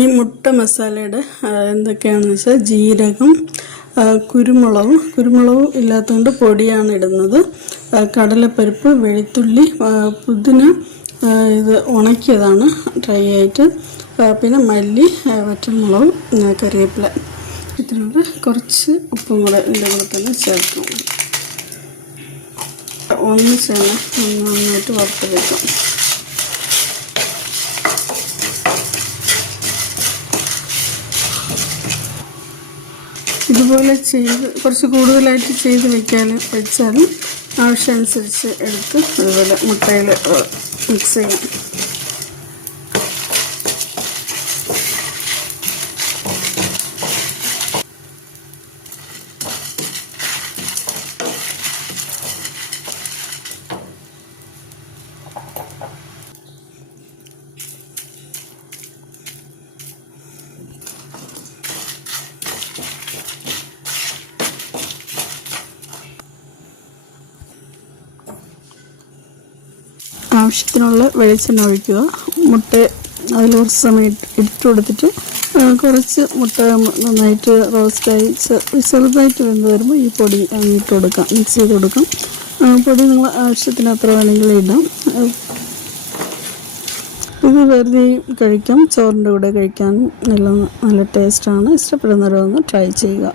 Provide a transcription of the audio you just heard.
ഈ മുട്ട മസാലയുടെ എന്തൊക്കെയാണെന്ന് വെച്ചാൽ ജീരകം കുരുമുളകും കുരുമുളകും ഇല്ലാത്തതുകൊണ്ട് പൊടിയാണ് ഇടുന്നത്. കടലപ്പരിപ്പ് വെളുത്തുള്ളി പുതിന ഇത് ഉണക്കിയതാണ് ഡ്രൈ ആയിട്ട്. പിന്നെ മല്ലി വറ്റൽമുളകും കറിവേപ്പില. ഇതിനോട് കുറച്ച് ഉപ്പും കൂടെ ഇതിന്റെ കൂടെ തന്നെ ചേർക്കും ഒന്ന് ചേർന്ന് നന്നായിട്ട് വറുത്ത് വെക്കാം ഇതുപോലെ ചെയ്ത് കുറച്ച് കൂടുതലായിട്ട് ചെയ്ത് വെക്കാൻ വെച്ചാലും ആവശ്യമനുസരിച്ച് എടുത്ത് അതുപോലെ മുട്ടയിൽ മിക്സ് ചെയ്യാം. ആവശ്യത്തിനുള്ള വെളിച്ചെണ്ണ ഒഴിക്കുക. മുട്ട അതിൽ കുറച്ച് സമയം ഇട്ട് കൊടുത്തിട്ട് കുറച്ച് മുട്ട നന്നായിട്ട് റോസ്റ്റായി ചെറുതായിട്ട് വെന്ത് വരുമ്പോൾ ഈ പൊടി ഇട്ട് കൊടുക്കാം. മിക്സ് ചെയ്ത് കൊടുക്കാം. പൊടി നിങ്ങൾ ആവശ്യത്തിന് അത്ര വേണമെങ്കിൽ ഇടാം. ഇത് വെറുതെ കഴിക്കാം ചോറിന്റെ കൂടെ കഴിക്കാൻ നല്ല നല്ല ടേസ്റ്റാണ് ഇഷ്ടപ്പെടുന്നവരൊന്ന് ട്രൈ ചെയ്യുക.